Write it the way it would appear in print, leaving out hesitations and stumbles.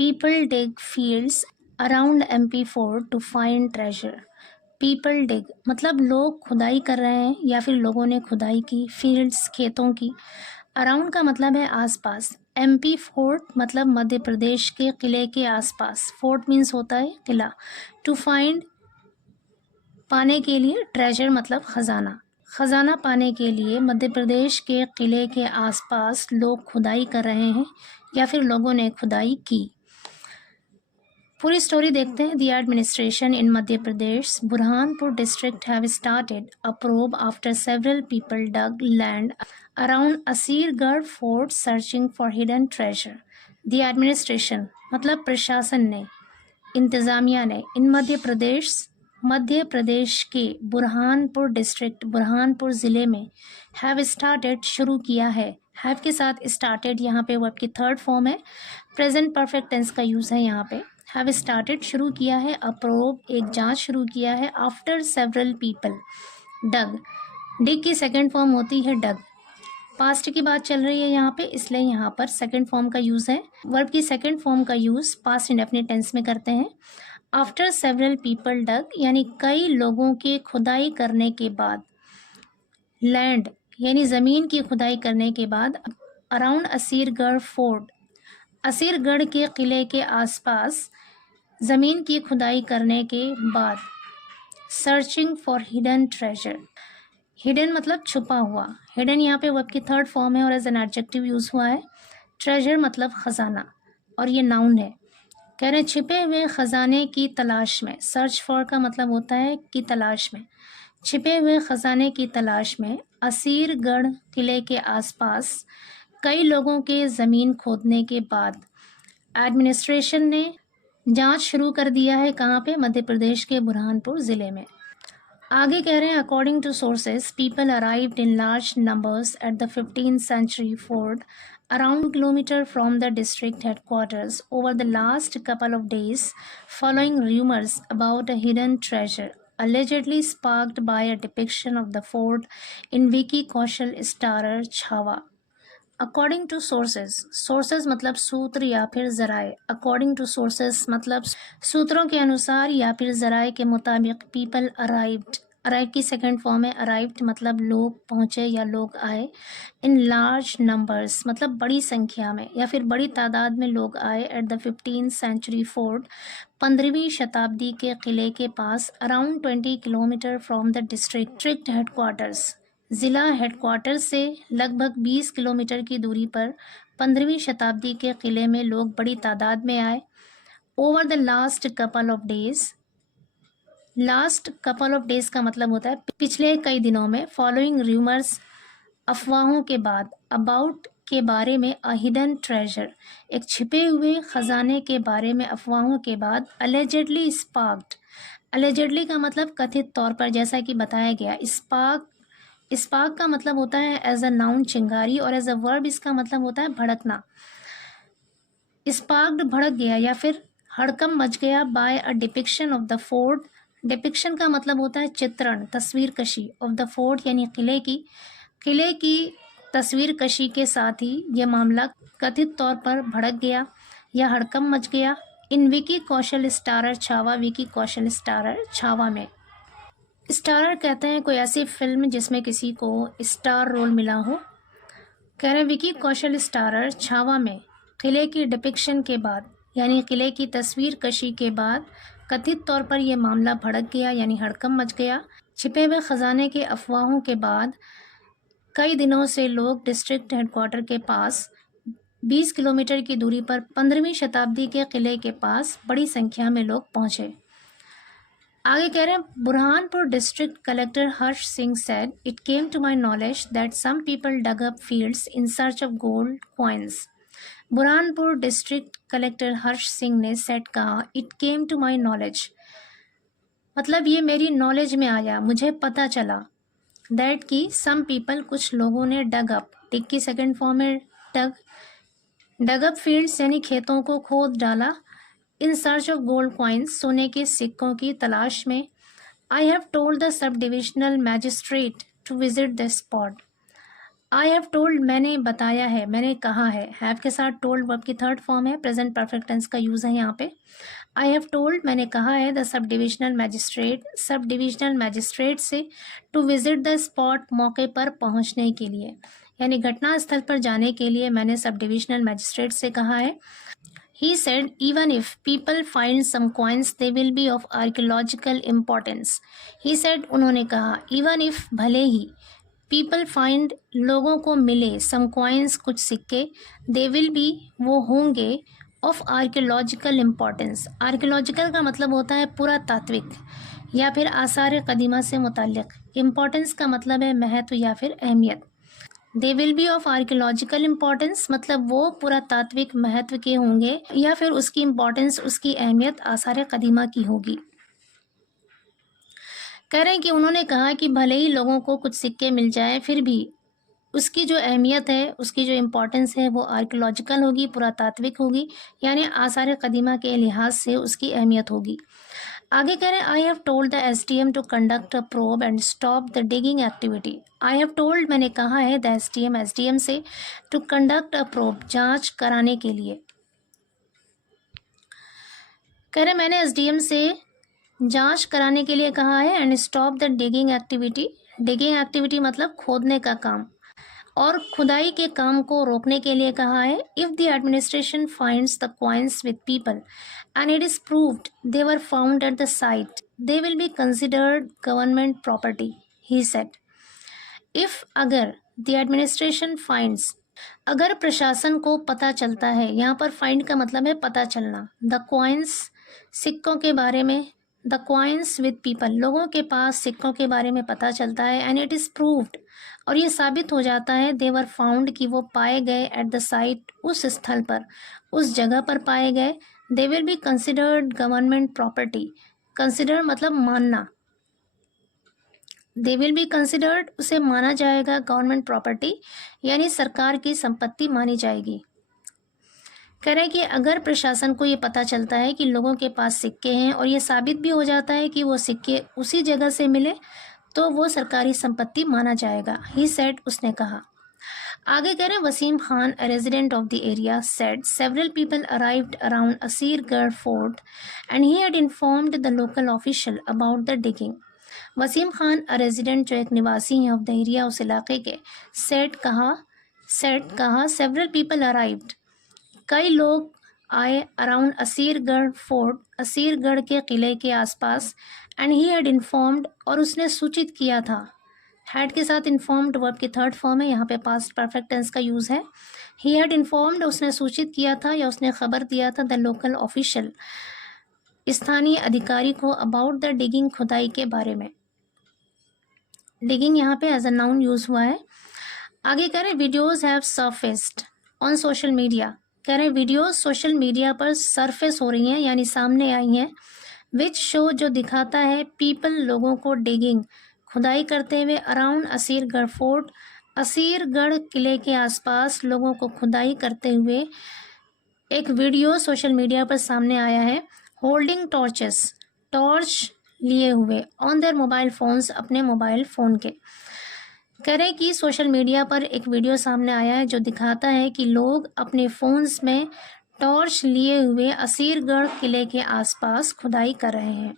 People dig fields around MP4 to find treasure. People dig मतलब लोग खुदाई कर रहे हैं या फिर लोगों ने खुदाई की, फील्ड्स खेतों की। अराउंड का मतलब है आसपास। MP फोर्ट मतलब मध्य प्रदेश के किले के आसपास। फोर्ट मीन्स होता है किला। टू फाइंड पाने के लिए, ट्रेजर मतलब खजाना। खजाना पाने के लिए मध्य प्रदेश के किले के आसपास लोग खुदाई कर रहे हैं या फिर लोगों ने खुदाई की। पूरी स्टोरी देखते हैं। The administration in Madhya Pradesh Burhanpur district have started a probe after several people dug land around Asirgarh fort searching for hidden treasure. The administration मतलब प्रशासन ने, इंतजामिया ने, इन मध्य प्रदेश के बुरहानपुर डिस्ट्रिक्ट, बुरहानपुर ज़िले में, हैव स्टार्टेड शुरू किया है। हैव के साथ स्टार्टेड यहाँ पे वर्ब की थर्ड फॉर्म है। प्रेजेंट परफेक्ट टेंस का यूज़ है यहाँ पे। हैव स्टार्टेड शुरू किया है। अ प्रोब एक जांच शुरू किया है। आफ्टर सेवरल पीपल डग, डिग की सेकेंड फॉर्म होती है डग। पास्ट की बात चल रही है यहाँ पे, इसलिए यहाँ पर सेकंड फॉर्म का यूज़ है। वर्ब की सेकंड फॉर्म का यूज़ पास्ट इंडेफिनिट टेंस में करते हैं। आफ्टर सेवरल पीपल डग यानी कई लोगों के खुदाई करने के बाद, लैंड यानी ज़मीन की खुदाई करने के बाद, अराउंड असीरगढ़ फोर्ट, असीरगढ़ के किले के आसपास ज़मीन की खुदाई करने के बाद, searching for hidden treasure. Hidden मतलब छुपा हुआ। हिडन यहाँ पे वर्ब की थर्ड फॉर्म है और एज एन एडजेक्टिव यूज़ हुआ है। ट्रेजर मतलब खजाना और ये नाउन है। कह रहे हैं छिपे हुए खजाने की तलाश में। सर्च फॉर का मतलब होता है कि तलाश में। छिपे हुए खजाने की तलाश में असीरगढ़ किले के आसपास कई लोगों के ज़मीन खोदने के बाद एडमिनिस्ट्रेशन ने जांच शुरू कर दिया है। कहाँ पे? मध्य प्रदेश के बुरहानपुर ज़िले में। आगे कह रहे हैं according to sources people arrived in large numbers at the 15th century fort around kilometer from the district headquarters over the last couple of days following rumors about a hidden treasure allegedly sparked by a depiction of the fort in Vicky Kaushal starrer Chhawa. According to sources, sources मतलब सूत्र या फिर जराए। According to sources मतलब सूत्रों के अनुसार या फिर जराए के मुताबिक। पीपल अराइव्ड, अराइव की सेकंड फॉर्म है अराइव्ड मतलब लोग पहुँचे या लोग आए। इन लार्ज नंबर्स मतलब बड़ी संख्या में या फिर बड़ी तादाद में लोग आए। At the 15th century fort 15वीं शताब्दी के किले के पास। Around 20 kilometre from the district headquarters, ज़िला हेडक्वार्टर से लगभग 20 किलोमीटर की दूरी पर 15वीं शताब्दी के किले में लोग बड़ी तादाद में आए। Over the last couple of days, last couple of days का मतलब होता है पिछले कई दिनों में। फॉलोइंग रूमर्स अफवाहों के बाद, अबाउट के बारे में, अ हिडन ट्रेजर एक छिपे हुए खजाने के बारे में अफवाहों के बाद। अलेजेडली स्पार्क्ड, अलेजेडली का मतलब कथित तौर पर, जैसा कि बताया गया। स्पार्क का मतलब होता है एज अ नाउन चिंगारी और एज अ वर्ब इसका मतलब होता है भड़कना। स्पार्क्ड भड़क गया या फिर हड़कंप मच गया। By a depiction of the fort, depiction का मतलब होता है चित्रण, तस्वीर कशी। ऑफ द फोर्ट यानी किले की तस्वीर कशी के साथ ही यह मामला कथित तौर पर भड़क गया या हड़कंप मच गया। इन विकी कौशल स्टारर छावा, विकी कौशल स्टारर छावा में। स्टारर कहते हैं कोई ऐसी फिल्म जिसमें किसी को स्टार रोल मिला हो। कह रहे हैं विकी कौशल स्टारर छावा में किले की डिपिक्शन के बाद यानी किले की तस्वीर कशी के बाद कथित तौर पर यह मामला भड़क गया यानी हड़कंप मच गया। छिपे हुए खजाने के अफवाहों के बाद कई दिनों से लोग डिस्ट्रिक्ट हेडक्वार्टर के पास 20 किलोमीटर की दूरी पर 15वीं शताब्दी के किले के पास बड़ी संख्या में लोग पहुंचे। आगे कह रहे हैं Burhanpur district collector Harsh Singh said it came to my knowledge that some people dug up fields in search of gold coins. Burhanpur district collector Harsh Singh ने सेड कहा, it came to my knowledge मतलब ये मेरी नॉलेज में आया, मुझे पता चला। दैट की सम पीपल कुछ लोगों ने डग अप, डिग की सेकंड फॉर्म है डग, डग अप फील्ड्स यानी खेतों को खोद डाला। In search of gold coins सोने के सिक्कों की तलाश में। I have told the sub divisional magistrate to visit the spot, I have told मैंने बताया है, मैंने कहा है। हैव के साथ टोल्ड वर्ब की थर्ड फॉर्म है, प्रेजेंट परफेक्ट टेंस का यूज़ है यहाँ पे। आई हैव टोल्ड मैंने कहा है द सब डिविजनल मैजिस्ट्रेट से टू विजिट द स्पॉट मौके पर पहुँचने के लिए, यानी घटना स्थल पर जाने के लिए मैंने सब डिविजनल मैजिस्ट्रेट से कहा है। He said, even if people find some coins, they will be of archaeological importance. He said, उन्होंने कहा, even if भले ही, people find लोगों को मिले, some coins कुछ सिक्के, they will be वो होंगे, of archaeological importance. archaeological का मतलब होता है पुरातात्विक या फिर आसार कदीमा से मुताल्लिक। importance का मतलब है महत्व या फिर अहमियत। They will be of archaeological importance मतलब वो पुरातात्विक महत्व के होंगे या फिर उसकी इम्पोर्टेंस, उसकी अहमियत आसार कदीमा की होगी। कह रहे हैं कि उन्होंने कहा कि भले ही लोगों को कुछ सिक्के मिल जाए, फिर भी उसकी जो अहमियत है, उसकी जो इम्पोर्टेंस है वो आर्कियोलॉजिकल होगी, पुरातात्विक होगी, यानी आसार कदीमा के लिहाज से उसकी अहमियत होगी। आगे कह रहे हैं I have told the SDM to conduct a probe and stop the digging activity. I have told मैंने कहा है द एसडीएम से टू कंडक्ट अ प्रोब जांच कराने के लिए। कह रहे मैंने एसडीएम से जांच कराने के लिए कहा है and stop the digging activity. Digging activity मतलब खोदने का काम, और खुदाई के काम को रोकने के लिए कहा है। If the administration finds the coins with people and it is proved they were found at the site, they will be considered government property, he said. If अगर द एडमिनिस्ट्रेशन फाइंड्स, अगर प्रशासन को पता चलता है, यहाँ पर फाइंड का मतलब है पता चलना, द कॉइन्स सिक्कों के बारे में, द कॉइन्स विद पीपल लोगों के पास सिक्कों के बारे में पता चलता है, एंड इट इज़ प्रूव्ड और ये साबित हो जाता है, दे वर फाउंड कि वो पाए गए एट द साइट उस स्थल पर, उस जगह पर पाए गए, they will be considered government property. Consider मतलब मानना, दे विल बी कंसिडर्ड उसे माना जाएगा गवर्नमेंट प्रॉपर्टी, यानी सरकार की संपत्ति मानी जाएगी। कह रहे हैं कि अगर प्रशासन को ये पता चलता है कि लोगों के पास सिक्के हैं और ये साबित भी हो जाता है कि वो सिक्के उसी जगह से मिले, तो वो सरकारी संपत्ति माना जाएगा, ही सेड उसने कहा। आगे कह रहे हैं Wasim Khan, a resident of the area, said several people arrived around Asirgarh fort and he had informed the local official about the digging. Wasim Khan, a resident जो एक निवासी हैं of the area, उस इलाके के, said कहा several people arrived, कई लोग आए, अराउंड असीरगढ़ फोर्ट, असीरगढ़ के किले के आसपास, एंड ही हैड इन्फॉर्म्ड और उसने सूचित किया था। हैड के साथ इन्फॉर्म्ड वर्ब की थर्ड फॉर्म है, यहाँ पे पास्ट परफेक्ट टेंस का यूज़ है। ही हैड इन्फॉर्म्ड उसने सूचित किया था या उसने खबर दिया था, द लोकल ऑफिशियल स्थानीय अधिकारी को, अबाउट द डिगिंग खुदाई के बारे में। डिगिंग यहाँ पे एज अ नाउन यूज़ हुआ है। आगे कह रहे videos have surfaced on social media, कह रहे हैं वीडियोस सोशल मीडिया पर सरफेस हो रही हैं यानी सामने आई हैं, विच शो जो दिखाता है पीपल लोगों को डिगिंग खुदाई करते हुए, अराउंड असीरगढ़ फोर्ट असीरगढ़ किले के आसपास लोगों को खुदाई करते हुए एक वीडियो सोशल मीडिया पर सामने आया है। होल्डिंग टॉर्चेस टॉर्च लिए हुए, ऑन देयर मोबाइल फोन्स अपने मोबाइल फ़ोन के। कह रहे हैं कि सोशल मीडिया पर एक वीडियो सामने आया है जो दिखाता है कि लोग अपने फ़ोन्स में टॉर्च लिए हुए असीरगढ़ किले के आसपास खुदाई कर रहे हैं।